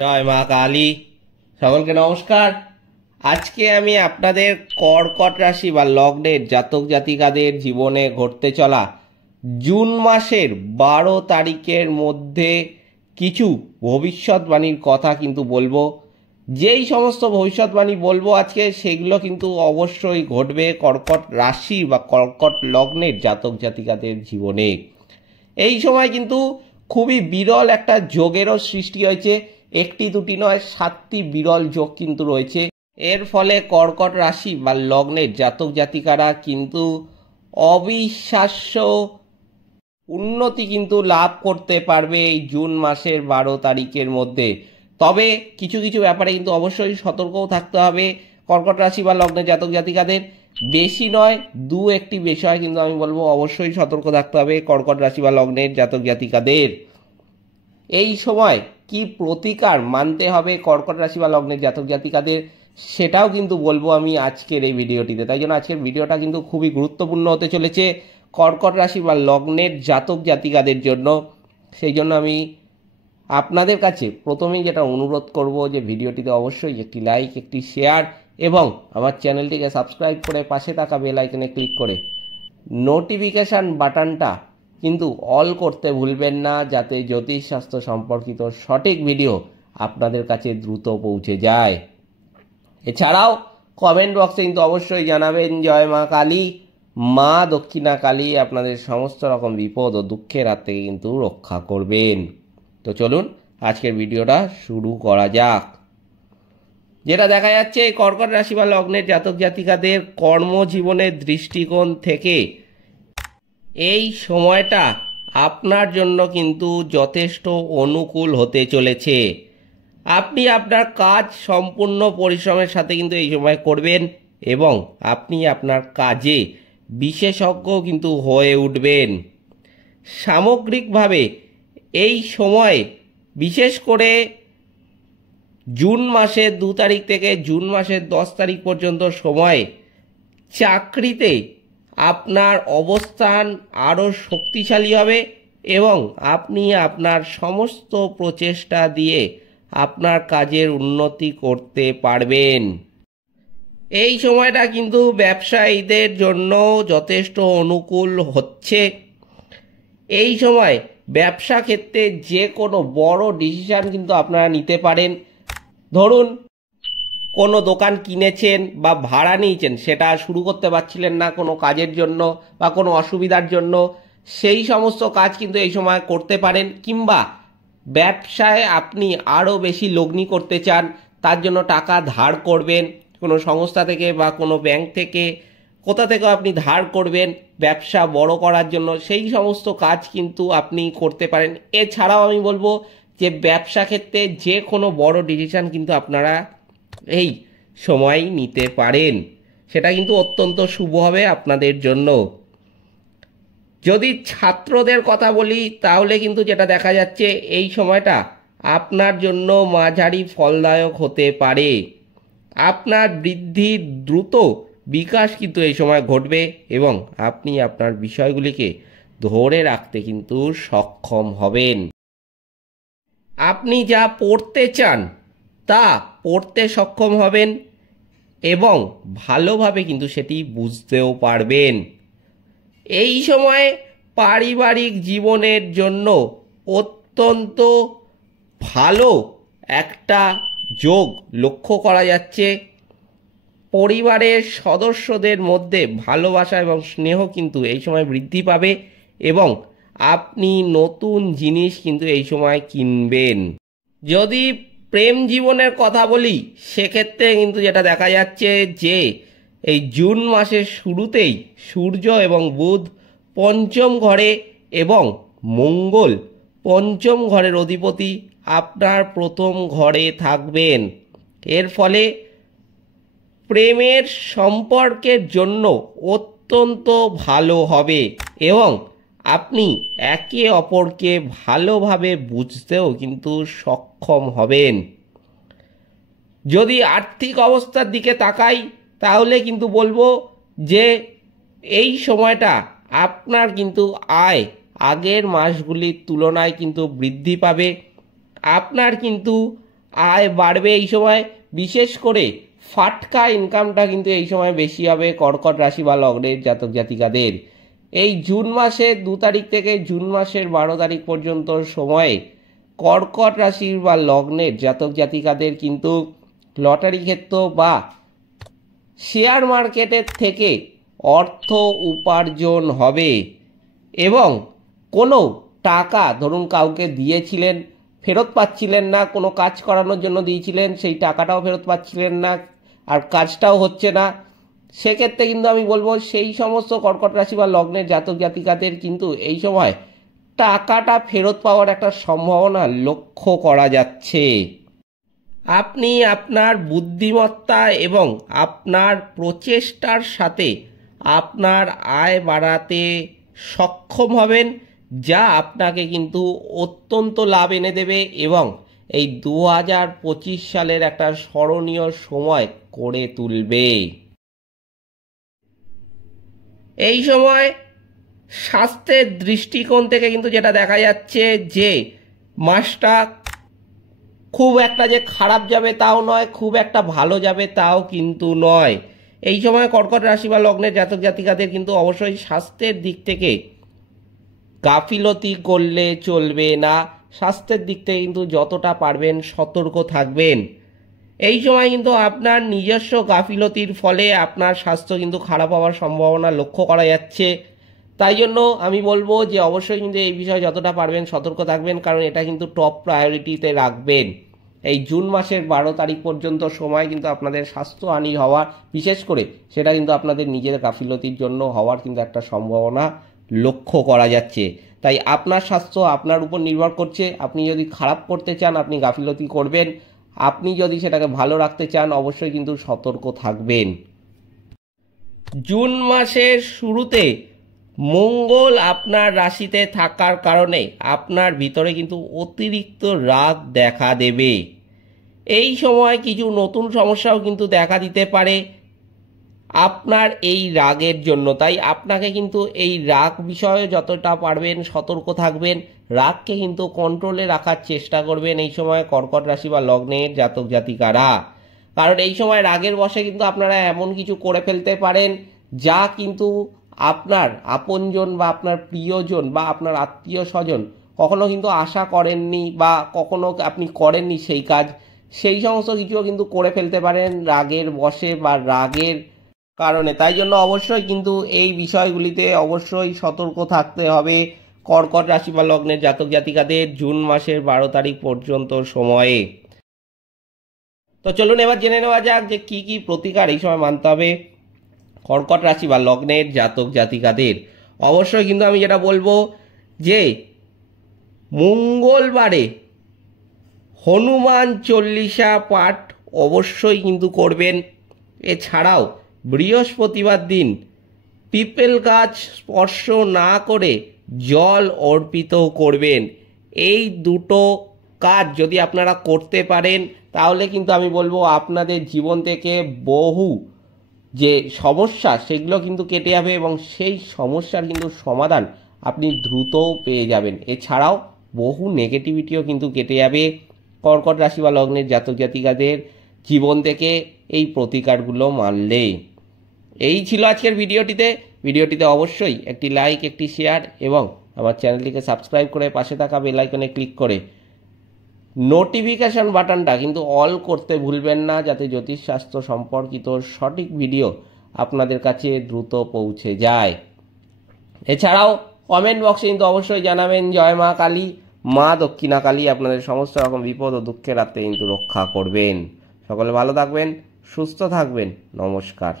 জয় মা কালী। সকলকে নমস্কার। আজকে আমি আপনাদের কর্কট রাশি বা লগ্নের জাতক জাতিকাদের জীবনে ঘটতে চলা জুন মাসের 12 তারিখের মধ্যে কিছু ভবিষ্যৎবাণীর কথা কিন্তু বলবো। যেই সমস্ত ভবিষ্যৎবাণী বলবো আজকে সেগুলো কিন্তু অবশ্যই ঘটবে কর্কট রাশি বা কর্কট লগ্নের জাতক জাতিকাদের জীবনে। এই সময় কিন্তু খুবই বিরল একটা যোগেরও সৃষ্টি হয়েছে। একটি দুটি নয়, 7টি বিরল যোগ কিন্তু রয়েছে। এর ফলে কর্কট রাশি বা লগ্নের জাতক জাতিকারা কিন্তু অবিশ্বাস্য উন্নতি কিন্তু লাভ করতে পারবে এই জুন মাসের 12 তারিখের মধ্যে। তবে কিছু কিছু ব্যাপারে কিন্তু অবশ্যই সতর্কও থাকতে হবে কর্কট রাশি বা লগ্নের জাতক জাতিকাদের। বেশি নয়, দু একটি বিষয় কিন্তু আমি বলবো অবশ্যই সতর্ক থাকতে হবে কর্কট রাশি বা লগ্নের জাতক জাতিকাদের। এই সময় কি প্রতিকার মানতে হবে কর্কট রাশি বা লগ্নের জাতক জাতিকাদের সেটাও কিন্তু বলবো আমি আজকের এই ভিডিওটিতে। তাই জন্য আজকের ভিডিওটা কিন্তু খুবই গুরুত্বপূর্ণ হতে চলেছে কর্কট রাশি বা লগ্নের জাতক জাতিকাদের জন্য। সেই জন্য আমি আপনাদের কাছে প্রথমেই যেটা অনুরোধ করব যে ভিডিওটিতে অবশ্যই একটি লাইক, একটি শেয়ার এবং আমার চ্যানেলটিকে সাবস্ক্রাইব করে পাশে থাকা বেল আইকনে ক্লিক করে নোটিফিকেশান বাটনটা কিন্তু অল করতে ভুলবেন না, যাতে জ্যোতিষশাস্ত্র সম্পর্কিত সঠিক ভিডিও আপনাদের কাছে দ্রুত পৌঁছে যায়। এছাড়াও কমেন্ট বক্সে কিন্তু অবশ্যই জানাবেন জয় মা কালী। মা দক্ষিণা কালী আপনাদের সমস্ত রকম বিপদ ও দুঃখের হাত থেকে কিন্তু রক্ষা করবেন। তো চলুন আজকের ভিডিওটা শুরু করা যাক। যেটা দেখা যাচ্ছে কর্কট রাশি বা লগ্নের জাতক জাতিকাদের কর্মজীবনের দৃষ্টিকোণ থেকে এই সময়টা আপনার জন্য কিন্তু যথেষ্ট অনুকূল হতে চলেছে। আপনি আপনার কাজ সম্পূর্ণ পরিশ্রমের সাথে কিন্তু এই সময় করবেন এবং আপনি আপনার কাজে বিশেষজ্ঞ কিন্তু হয়ে উঠবেন। সামগ্রিকভাবে এই সময় বিশেষ করে জুন মাসের 2 তারিখ থেকে জুন মাসের 10 তারিখ পর্যন্ত সময় চাকরিতে আপনার অবস্থান আরও শক্তিশালী হবে এবং আপনি আপনার সমস্ত প্রচেষ্টা দিয়ে আপনার কাজের উন্নতি করতে পারবেন। এই সময়টা কিন্তু ব্যবসায়ীদের জন্য যথেষ্ট অনুকূল হচ্ছে। এই সময় ব্যবসা ক্ষেত্রে যে কোনো বড় ডিসিশন কিন্তু আপনারা নিতে পারেন। ধরুন কোনো দোকান কিনেছেন বা ভাড়া নিয়েছেন, সেটা শুরু করতে পারছিলেন না কোনো কাজের জন্য বা কোনো অসুবিধার জন্য, সেই সমস্ত কাজ কিন্তু এই সময় করতে পারেন। কিংবা ব্যবসায় আপনি আরও বেশি লগ্নি করতে চান, তার জন্য টাকা ধার করবেন কোনো সংস্থা থেকে বা কোনো ব্যাংক থেকে, কোথা থেকেও আপনি ধার করবেন ব্যবসা বড় করার জন্য, সেই সমস্ত কাজ কিন্তু আপনি করতে পারেন। এছাড়াও আমি বলবো যে ব্যবসা ক্ষেত্রে যে কোনো বড় ডিসিশন কিন্তু আপনারা এই সময় নিতে পারেন, সেটা কিন্তু অত্যন্ত শুভ হবে আপনাদের জন্য। যদি ছাত্রদের কথা বলি তাহলে কিন্তু যেটা দেখা যাচ্ছে এই সময়টা আপনার জন্য মাঝারি ফলদায়ক হতে পারে। আপনার বৃদ্ধির দ্রুত বিকাশ কিন্তু এই সময় ঘটবে এবং আপনি আপনার বিষয়গুলিকে ধরে রাখতে কিন্তু সক্ষম হবেন। আপনি যা পড়তে চান তা পড়তে সক্ষম হবেন এবং ভালোভাবে কিন্তু সেটি বুঝতেও পারবেন। এই সময় পারিবারিক জীবনের জন্য অত্যন্ত ভালো একটা যোগ লক্ষ্য করা যাচ্ছে। পরিবারের সদস্যদের মধ্যে ভালোবাসা এবং স্নেহ কিন্তু এই সময় বৃদ্ধি পাবে এবং আপনি নতুন জিনিস কিন্তু এই সময় কিনবেন। যদি প্রেম জীবনের কথা বলি সেক্ষেত্রে কিন্তু যেটা দেখা যাচ্ছে যে এই জুন মাসের শুরুতেই সূর্য এবং বুধ পঞ্চম ঘরে এবং মঙ্গল পঞ্চম ঘরের অধিপতি আপনার প্রথম ঘরে থাকবেন। এর ফলে প্রেমের সম্পর্কের জন্য অত্যন্ত ভালো হবে এবং আপনি একে অপরকে ভালোভাবে বুঝতেও কিন্তু সক্ষম হবেন। যদি আর্থিক অবস্থার দিকে তাকাই তাহলে কিন্তু বলবো যে এই সময়টা আপনার কিন্তু আয় আগের মাসগুলির তুলনায় কিন্তু বৃদ্ধি পাবে। আপনার কিন্তু আয় বাড়বে এই সময়। বিশেষ করে ফাটকা ইনকামটা কিন্তু এই সময় বেশি হবে কর্কট রাশি বা লগ্নের জাতক জাতিকাদের। এই জুন মাসের 2 তারিখ থেকে জুন মাসের 12 তারিখ পর্যন্ত সময়ে কর্কট রাশি বা লগ্নের জাতক জাতিকাদের কিন্তু লটারি ক্ষেত্র বা শেয়ার মার্কেটের থেকে অর্থ উপার্জন হবে এবং কোনো টাকা ধরুন কাউকে দিয়েছিলেন, ফেরত পাচ্ছিলেন না, কোনো কাজ করানোর জন্য দিয়েছিলেন, সেই টাকাটাও ফেরত পাচ্ছিলেন না আর কাজটাও হচ্ছে না, সেক্ষেত্রে কিন্তু আমি বলবো সেই সমস্ত কর্কট রাশি বা লগ্নের জাতক জাতিকাদের কিন্তু এই সময় টাকাটা ফেরত পাওয়ার একটা সম্ভাবনা লক্ষ্য করা যাচ্ছে। আপনি আপনার বুদ্ধিমত্তা এবং আপনার প্রচেষ্টার সাথে আপনার আয় বাড়াতে সক্ষম হবেন, যা আপনাকে কিন্তু অত্যন্ত লাভ এনে দেবে এবং এই 2025 সালের একটা স্মরণীয় সময় করে তুলবে। এই সময় স্বাস্থ্যের দৃষ্টিকোণ থেকে কিন্তু যেটা দেখা যাচ্ছে যে মাসটা খুব একটা যে খারাপ যাবে তাও নয়, খুব একটা ভালো যাবে তাও কিন্তু নয়। এই সময় কর্কট রাশি বা লগ্নের জাতক জাতিকাদের কিন্তু অবশ্যই স্বাস্থ্যের দিক থেকে গাফিলতি করলে চলবে না। স্বাস্থ্যের দিক থেকে কিন্তু যতটা পারবেন সতর্ক থাকবেন। এই সময় কিন্তু আপনার নিজস্ব গাফিলতির ফলে আপনার স্বাস্থ্য কিন্তু খারাপ হওয়ার সম্ভাবনা লক্ষ্য করা যাচ্ছে। তাই জন্য আমি বলবো যে অবশ্যই কিন্তু এই বিষয়ে যতটা পারবেন সতর্ক থাকবেন, কারণ এটা কিন্তু টপ প্রায়োরিটিতে রাখবেন। এই জুন মাসের 12 তারিখ পর্যন্ত সময় কিন্তু আপনাদের স্বাস্থ্যহানি হওয়ার, বিশেষ করে সেটা কিন্তু আপনাদের নিজের গাফিলতির জন্য হওয়ার কিন্তু একটা সম্ভাবনা লক্ষ্য করা যাচ্ছে। তাই আপনার স্বাস্থ্য আপনার উপর নির্ভর করছে। আপনি যদি খারাপ করতে চান আপনি গাফিলতি করবেন, আপনি যদি সেটাকে ভালো রাখতে চান অবশ্যই কিন্তু সতর্ক থাকবেন। জুন মাসের শুরুতে মঙ্গল আপনার রাশিতে থাকার কারণে আপনার ভিতরে কিন্তু অতিরিক্ত রাগ দেখা দেবে। এই সময় কিছু নতুন সমস্যাও কিন্তু দেখা দিতে পারে আপনার এই রাগের জন্য। তাই আপনাকে কিন্তু এই রাগ বিষয়ে যতটা পারবেন সতর্ক থাকবেন, রাগকে কিন্তু কন্ট্রোলে রাখার চেষ্টা করবেন এই সময় কর্কট রাশি বা লগ্নের জাতক জাতিকারা। কারণ এই সময় রাগের বশে কিন্তু আপনারা এমন কিছু করে ফেলতে পারেন যা কিন্তু আপনার আপনজন বা আপনার প্রিয়জন বা আপনার আত্মীয় স্বজন কখনো কিন্তু আশা করেননি বা কখনো আপনি করেননি সেই কাজ, সেই সমস্ত কিছুও কিন্তু করে ফেলতে পারেন রাগের বশে বা রাগের কারণে। তাই জন্য অবশ্যই কিন্তু এই বিষয়গুলিতে অবশ্যই সতর্ক থাকতে হবে কর্কট রাশি বা লগ্নের জাতক জাতিকাদের জুন মাসের 12 তারিখ পর্যন্ত সময়ে। তো চলুন এবার জেনে নেওয়া যাক যে কি কি প্রতিকার এই সময় মানতে হবে কর্কট রাশি বা লগ্নের জাতক জাতিকাদের। অবশ্যই কিন্তু আমি যেটা বলবো যে মঙ্গলবারে হনুমান চল্লিশা পাঠ অবশ্যই কিন্তু করবেন। এছাড়াও বৃহস্পতিবার দিন পিপল গাছ স্পর্শ না করে জল অর্পিত করবেন। এই দুটো কাজ যদি আপনারা করতে পারেন তাহলে কিন্তু আমি বলবো আপনাদের জীবন থেকে বহু যে সমস্যা সেগুলো কিন্তু কেটে যাবে এবং সেই সমস্যার কিন্তু সমাধান আপনি দ্রুত পেয়ে যাবেন। এছাড়াও বহু নেগেটিভিটিও কিন্তু কেটে যাবে কর্কট রাশি বা লগ্নের জাতক জাতিকাদের জীবন থেকে এই প্রতিকারগুলো মানলে। এই ছিল আজকের ভিডিওটিতে অবশ্যই একটি লাইক, একটি শেয়ার এবং আমার চ্যানেলটিকে সাবস্ক্রাইব করে পাশে থাকা বেল আইকনে ক্লিক করে নোটিফিকেশন বাটনটা কিন্তু অল করতে ভুলবেন না, যাতে জ্যোতিষশাস্ত্র সম্পর্কিত সঠিক ভিডিও আপনাদের কাছে দ্রুত পৌঁছে যায়। এছাড়াও কমেন্ট বক্সে কিন্তু অবশ্যই জানাবেন জয় মা কালী, মা দক্ষিণা কালী আপনাদের সমস্ত রকম বিপদ ও দুঃখের হাতে কিন্তু রক্ষা করবেন। সকলে ভালো থাকবেন, সুস্থ থাকবেন, নমস্কার।